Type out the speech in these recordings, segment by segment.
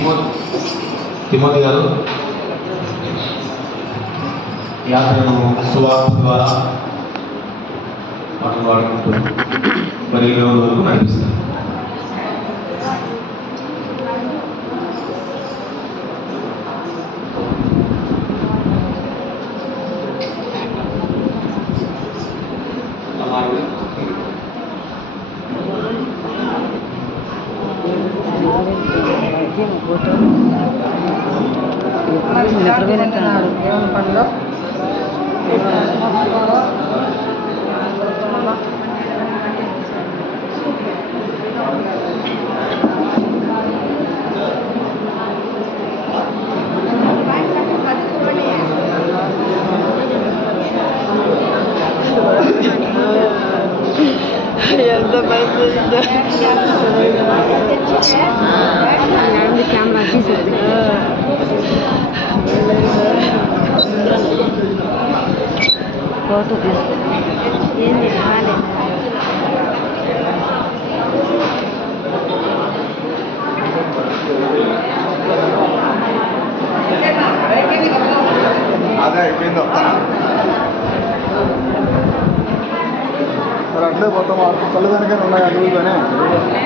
Timothy Timothy గారు. యాత్రను సువార్త ద్వారా మాట్లాడుకుంటూ పాటలు నడిపిస్తారు. మరి ఈ రోజు వరకు నడిపిస్తారు దేవుని పనిలో Yazda başlayınca. Yani bir kamera çizdik. Foto çizdik. మరి అట్లే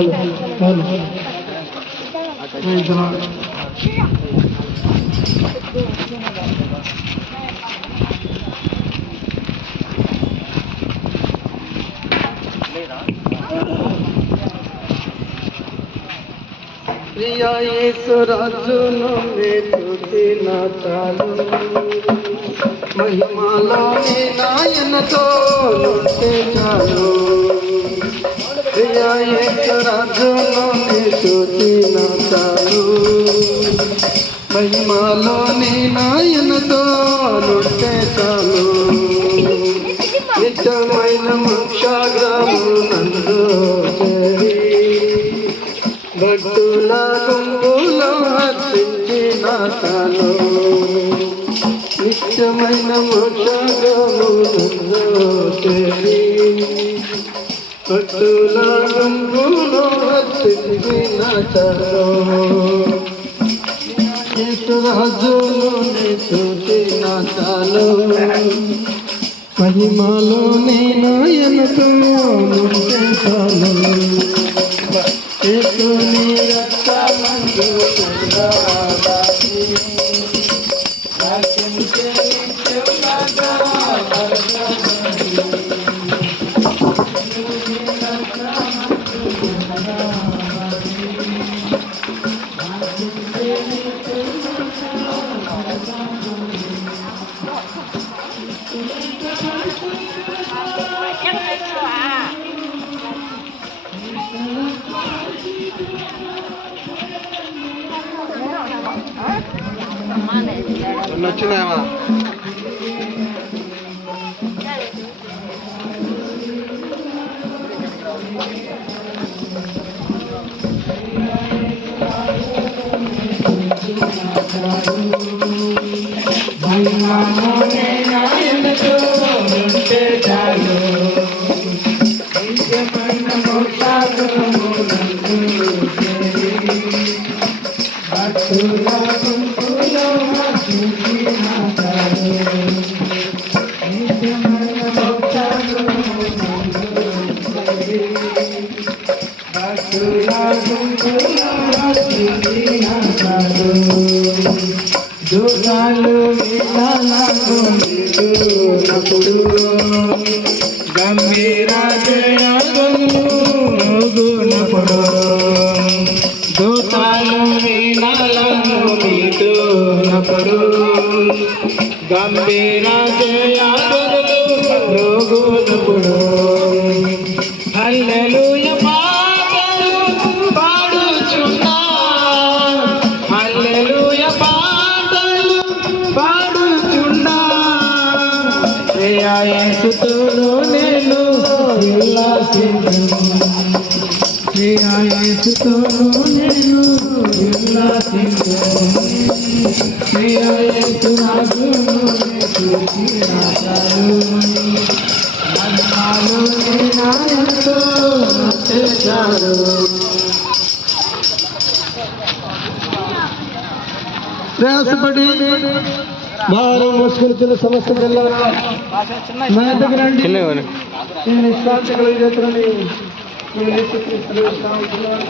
మొత్తం చల్లదానికైనా ఉన్నాయి అడుగుగానే హలో హలో ప్రియా యేసు రాజును చూసిన చాలు మహిమలోని నాయనతో ఉంటే చాలు ప్రియా యేసు రాజును చూసిన చాలు మహిమలోని నాయనతో ఉంటే చాలు. నిజమైన మోక్షాగ్రము నందు చేరి భక్తుల గుంపులో హర్షించిన తను నిత్యమైన మోక్షాగ్రము నందు చేరి चलो తను రాజులోని చూచిన చాలు మహిమలోని నాయనతో ఉంటే చాలు యేసుని మొన్న వచ్చిందేమా దూరాలు శ్రేయాసుతును నేను ఉల్లాసించును నాయంతో నచ్చేశారు ప్రయాసపడి భారం మోసుకొచ్చిన సమస్త పిల్లలు. నా దగ్గర నేను కలిగేతనని నేను యేసుక్రీస్తుని విశ్వాసిస్తున్నాను.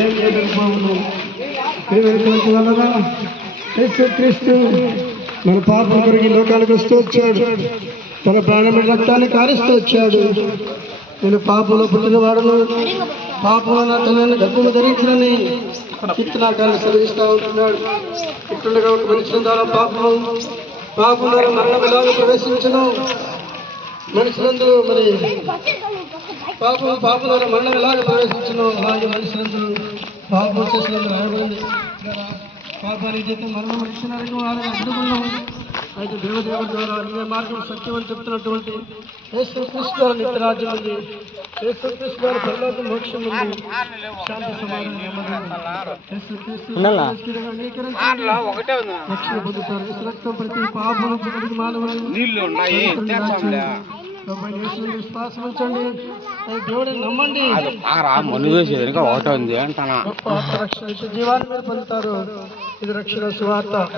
ఏం చేయకపోవును ప్రియమైనటువంటి వలన యేసుక్రీస్తు మన పాపం కొరికి లోకాలకు వస్తూ వచ్చాడు. తన ప్రాణమైన రక్తాన్ని కారిస్తూ వచ్చాడు. నేను పాపంలో పుట్టినవాడను పాపంలో నా తనని గర్భము ధరించినని చిత్తనాకాన్ని సెలవిస్తూ ఉంటున్నాడు. ఇట్లుండగా ఒక మనుషుల ద్వారా పాపం పాపం ద్వారా మరణం ఎలాగో ప్రవేశించను మనుషులందరూ మరి పాపం పాపం ద్వారా మరణం ఎలాగ ప్రవేశించను. అలాగే మనుషులందరూ పాపం చేసినందుకు రాయబడింది పాపానికి చేత మరణం ఇచ్చినారని వారిని అడ్డుకున్నాం అయితే దేవదేవుడి ద్వారా అన్య మార్గం సత్యం అని చెప్తున్నటువంటి యేసు కృష్ణ ద్వారా నిత్యరాజ్యం ఉంది. యేసు కృష్ణ ద్వారా పరలోక మోక్షం ఉంది. శాంతి సమాధానం. రక్షణ పొందుతారు. రక్తం ప్రతి పాపం విశ్వాసం ఉంచండి అది దేవుడిని నమ్మండి ఇంకా ఒకటే ఉంది అంటానా? గొప్ప రక్షణ జీవాన్ని మీరు పొందుతారు. ఇది రక్షణ సువార్త.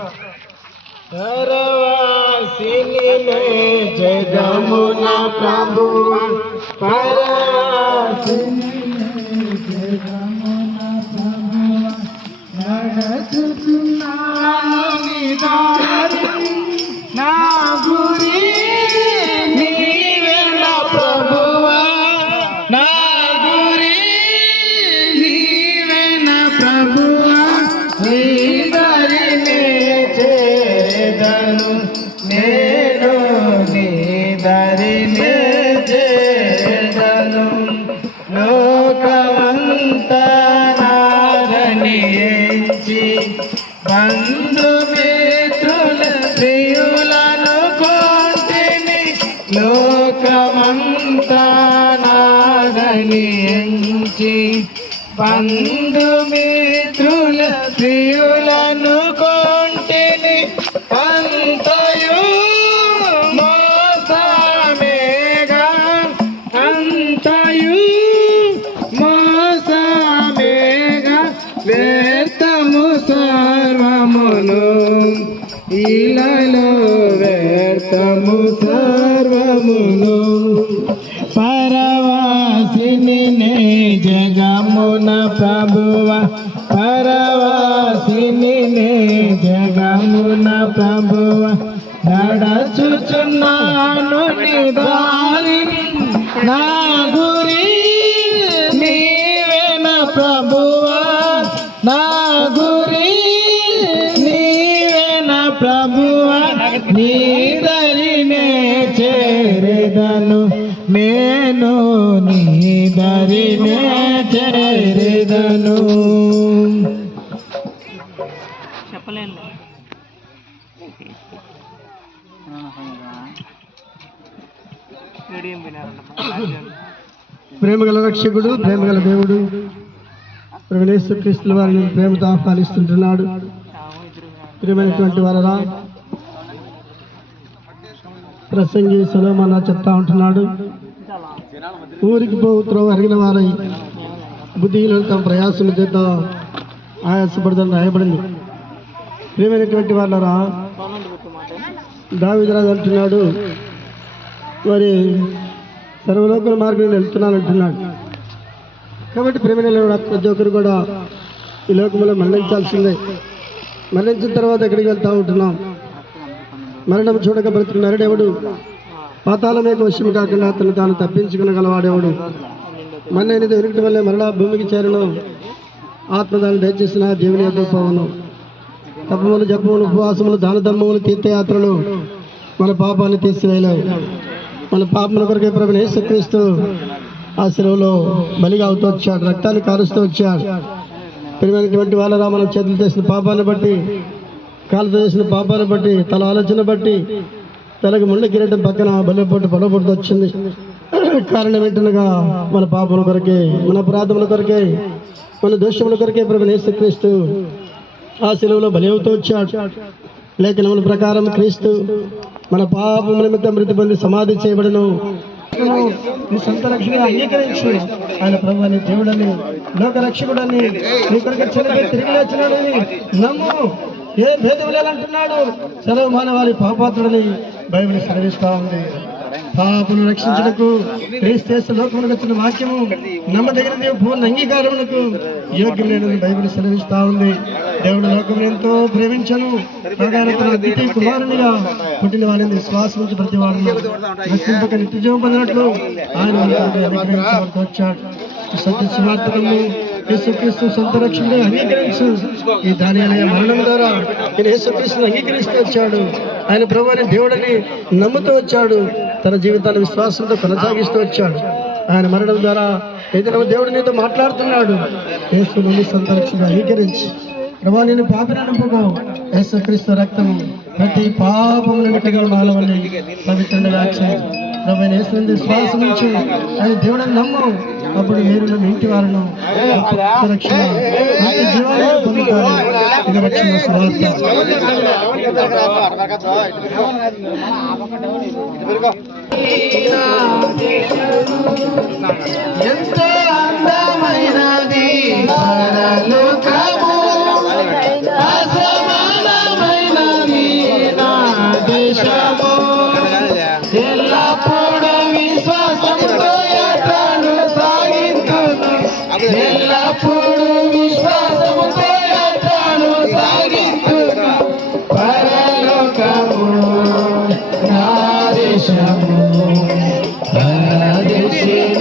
జగమున ప్రభు నా బంధుమిత్రుల ప్రియులను కొంటిని అంతయు మోసమేగా అంతయు మోసమేగా వ్యర్థము సర్వమును. ఇలలో వ్యర్థము సర్వమును. ప్రభువా నీ దరినే చేరేదను. నేను నీ దరినే చేరేదను. ప్రేమగల రక్షకుడు ప్రేమగల దేవుడు. ప్రవేశ క్రీస్తుల వారిని ప్రేమతో ఆహ్వానిస్తుంటున్నాడు. ప్రియమైనటువంటి వారరా ప్రసంగి సులోమన చెప్తా ఉంటున్నాడు. ఊరికి పోతున్న అరిగిన వారై బుద్ధిహీనులు తమ ప్రయాసం చేద్దాం ఆయాసపడదని రాయబడింది. ప్రియమైనటువంటి వాళ్ళరా దావిదరాజు అంటున్నాడు మరి సర్వలోకల మార్గం వెళ్తున్నాను అంటున్నాడు. కాబట్టి ప్రేమైన ప్రతి ఒక్కరు కూడా ఈ లోకంలో మరణించాల్సిందే. మరణించిన తర్వాత ఎక్కడికి వెళ్తూ ఉంటున్నాం? మరణం చూడక బ్రతుకున్నాడు ఎవడు పాతాళమే వశం కాకుండా అతను తాను తప్పించుకునగలవాడెవడు మన అనేది వల్లే మరలా భూమికి చేరను ఆత్మదాన్ని దయచేసిన దేవుని యొక్క పవను. తపములు జపములు ఉపవాసములు దాన ధర్మములు తీర్థయాత్రలు మన పాపాన్ని తీసివేయలేవు. మన పాపముల కొరకే ప్రభుని యేసుక్రీస్తు ఆ సెలవులో బలిగా అవుతూ వచ్చాడు రక్తాన్ని కారుస్తూ వచ్చాడు. ప్రియమైనటువంటి వాళ్ళ మనం చేతులు చేసిన పాపాన్ని బట్టి కాళ్ళతో చేసిన పాపాన్ని బట్టి తల ఆలోచన బట్టి తలకి ముళ్ళ కిరీటం పక్కన బలపొట్టు బలపొట్టు వచ్చింది. కారణం ఏంటనగా మన పాపముల కొరకే మన అపరాధముల కొరకే మన దోషముల కొరకే ప్రభు నేసుక్రీస్తు ఆ సెలవులో బలి అవుతూ వచ్చాడు. లేఖనముల ప్రకారం క్రీస్తు మన పాపముల నిమిత్తం మృతి పొంది సమాధి చేయబడను. మీ సొంత రక్షణ అంగీకరించు ఆయన ప్రభు దేవుడని లోక రక్షకుడని నీ కొరకు తిరిగి లేచినాడని నమ్ము. ఏ భేదం లేదంటున్నాడు. సెలవు మానవాళి పాపాత్రుడని బైబిల్ సెలవిస్తా ఉంది. పాపును రక్షించడకు క్రీస్తు లోకములకు వచ్చిన వాక్యము నమ్మదగిన పూర్ణ అంగీకారములకు యోగ్యమైనది బైబిల్ సెలవిస్తా ఉంది. దేవుడు లోకమును ఎంతో ప్రేమించను. అతిథి కుమారునిగా పుట్టిన వారిని విశ్వాసం ప్రతి వాడిని రక్షింపక నిత్య పొందినట్లు ఆయన మనకు వచ్చాడు. సత్య సువార్తనము యేసుక్రీస్తు సొంత రక్షణ అంగీకరించు. ఈ దాని అనే మరణం ద్వారా నేను యేసుక్రీస్తుని అంగీకరిస్తూ వచ్చాడు. ఆయన ప్రభుని దేవుడని నమ్ముతూ వచ్చాడు. తన జీవితాన్ని విశ్వాసంతో కొనసాగిస్తూ వచ్చాడు ఆయన మరణం ద్వారా ఏదైనా దేవుడు నీతో మాట్లాడుతున్నాడు యేసు నుండి సంతరక్షణ అంగీకరించి ప్రభా నేను పాపిని నమ్ముకో యేసుక్రీస్తు రక్తము ప్రతి పాపములు గట్టిగా మాలవని పవిత్రంగా చేయి ప్రభు యేసు నుండి విశ్వాసం ఉంచు ఆయన దేవుడిని నమ్ము అప్పుడు మీరు నన్ను ఇంటి వారిను రక్షణ జీవాలను పొందుతారు ఇది రక్షణ ఎంతో అందమైనది పరలోకము అసమానమైనది దేశము పరదేశినిలా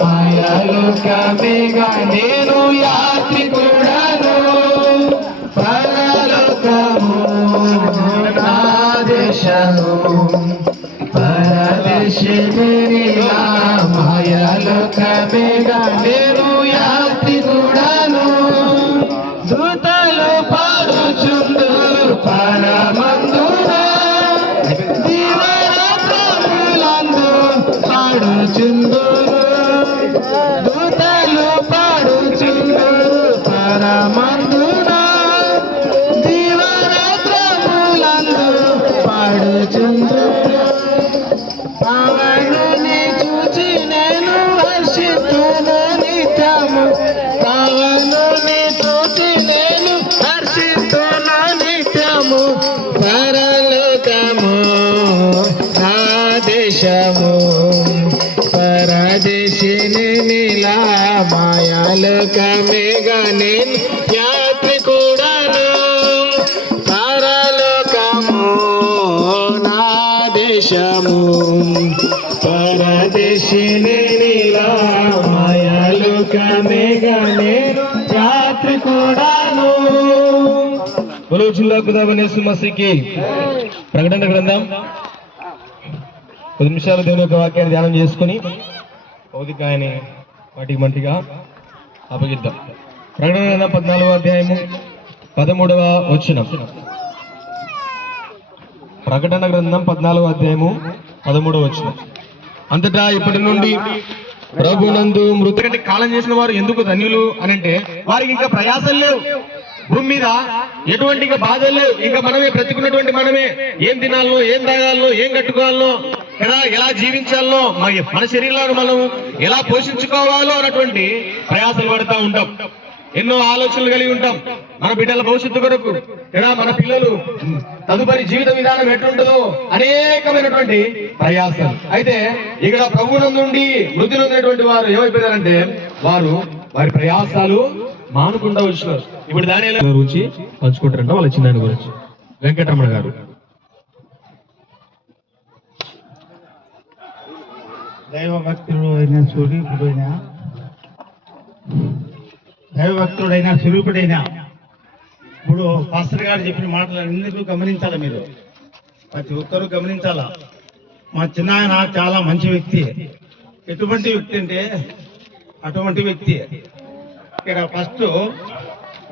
మాయలోకమేగా నేను యాత్రికుడను. పరలోకము నా దేశము పరదేశినిలా పాడుచుందురు దూతలు పాడుచుందు పరమందున లోకమేగా నేను యాత్రికుడను పరలోకము నా దేశము. పరదేశిని నీలా మాయలోకమేగా నేను యాత్రికుడను బలో జిల్లా కుదాబనేసు ప్రకటన గ్రంథం. పది నిమిషాలు దేవుని యొక్క వాక్యాన్ని ధ్యానం చేసుకుని భౌతికాయని వాటికి మంటిగా అప్పగిద్దాం ప్రకటన పద్నాలుగో అధ్యాయము పదమూడవ వచ్చిన ప్రకటన గ్రంథం పద్నాలుగో అధ్యాయము పదమూడవ వచ్చిన అంతటా ఇప్పటి నుండి ప్రభునందు మృతి కాలం చేసిన వారు ఎందుకు ధన్యులు అని అంటే వారికి ఇంకా ప్రయాసం లేవు. భూమి మీద ఎటువంటి ఇంకా బాధలు లేవు. ఇంకా మనమే బ్రతికున్నటువంటి మనమే. ఏం తినాలో ఏం తాగాలో ఏం కట్టుకోవాలో ఎలా ఎలా జీవించాలో మన శరీరాలను మనం ఎలా పోషించుకోవాలో అన్నటువంటి ప్రయాసాలు పడుతూ ఉంటాం. ఎన్నో ఆలోచనలు కలిగి ఉంటాం. మన బిడ్డల భవిష్యత్తు కొరకు ఎలా మన పిల్లలు తదుపరి జీవిత విధానం ఎట్లుంటుందో అనేకమైనటువంటి ప్రయాసం అయితే ఇక్కడ ప్రభునందుండి మృతి నొందినటువంటి వారు ఏమైపోయారంటే వారు వారి ప్రయాసాలు మానుకుండా వచ్చినారు ఇప్పుడు దాని గురించి పంచుకుంటారంట వాళ్ళ చిన్న గురించి. వెంకటరమణ గారు. దైవభక్తుడు అయిన సూర్యుడైన దైవభక్తుడైన స్వరూపుడైన ఇప్పుడు పాస్టర్ గారు చెప్పిన మాటలు ఎందుకు గమనించాలి మీరు? ప్రతి ఒక్కరూ గమనించాలా? మా చిన్నాయన చాలా మంచి వ్యక్తి. ఎటువంటి వ్యక్తి అంటే అటువంటి వ్యక్తి. ఇక్కడ ఫస్ట్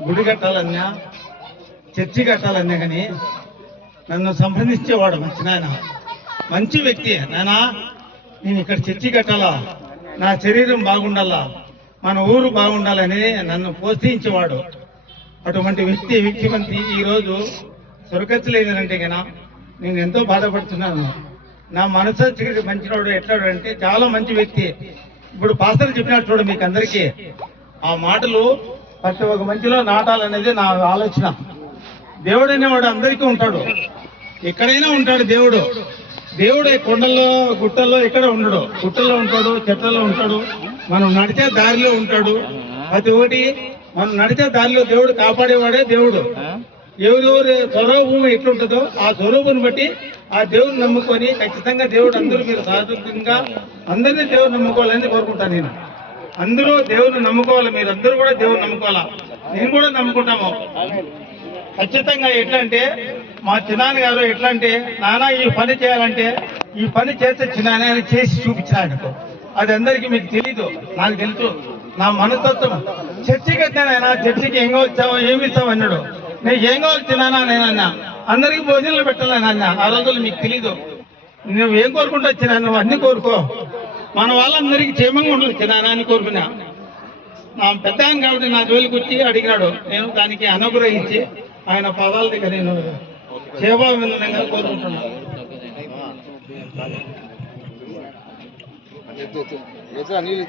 గుడి కట్టాలన్నా చర్చి కట్టాలన్నా కానీ నన్ను సంప్రదించేవాడు మా చిన్నాయన. మంచి వ్యక్తి. నానా నేను ఇక్కడ చర్చి కట్టాలా? నా శరీరం బాగుండాలా? మన ఊరు బాగుండాలని నన్ను ప్రోత్సహించేవాడు. అటువంటి వ్యక్తి వ్యక్తిమంతి ఈరోజు సొరకచ్చలేదంటే కన్నా నేను ఎంతో బాధపడుతున్నాను. నా మనసు మంచివాడు ఎట్లాడు అంటే చాలా మంచి వ్యక్తి. ఇప్పుడు పాస్టర్ చెప్పినట్టు చూడు మీకు అందరికీ ఆ మాటలు ప్రతి ఒక్క మంచిలో నాటాలనేది నా ఆలోచన. దేవుడు అనేవాడు అందరికీ ఉంటాడు. ఎక్కడైనా ఉంటాడు దేవుడు. దేవుడు కొండల్లో గుట్టల్లో ఎక్కడ ఉండడు. గుట్టల్లో ఉంటాడు చెట్లలో ఉంటాడు. మనం నడిచే దారిలో ఉంటాడు. ప్రతి ఒకటి. మనం నడిచే దారిలో దేవుడు కాపాడేవాడే దేవుడు. ఎవరెవరు స్వరూపం ఎట్లుంటుందో ఆ స్వరూపం బట్టి ఆ దేవుని నమ్ముకొని ఖచ్చితంగా దేవుడు అందరూ మీరు సాధుకంగా అందరినీ దేవుడు నమ్ముకోవాలని కోరుకుంటాను నేను. అందరూ దేవుని నమ్ముకోవాలి. మీరు అందరూ కూడా దేవుని నమ్ముకోవాలా? నేను కూడా నమ్ముకుంటాము. ఖచ్చితంగా ఎట్లా అంటే మా చిన్నాన్న గారు ఎట్లా అంటే నానా ఈ పని చేయాలంటే ఈ పని చేస్తే చిన్నాన్న అని చేసి చూపించాడు అది అందరికీ మీకు తెలీదు నాకు తెలుసు. నా మనస్తత్వం. చర్చి కట్టినాయన చర్చికి ఏం వచ్చావో ఏమి ఇస్తావు అన్నాడు. నేను ఏం కావాలి తిన్నానా నేను అన్నా. అందరికీ భోజనాలు పెట్టాలని అన్న. ఆ రోజులు మీకు తెలీదు. నువ్వు ఏం కోరుకుంటూ వచ్చినా నువ్వు అన్ని కోరుకో. మన వాళ్ళందరికీ క్షేమంగా ఉండాలి చిన్నానా అని కోరుకున్నా. నా పెద్ద ఆయన కాబట్టి నా జోలికి వచ్చి అడిగినాడు. నేను దానికి అనుగ్రహించి ఆయన పదాల దగ్గర నేను సేవా విందనంగా కోరుకుంటున్నాను నీళ్ళు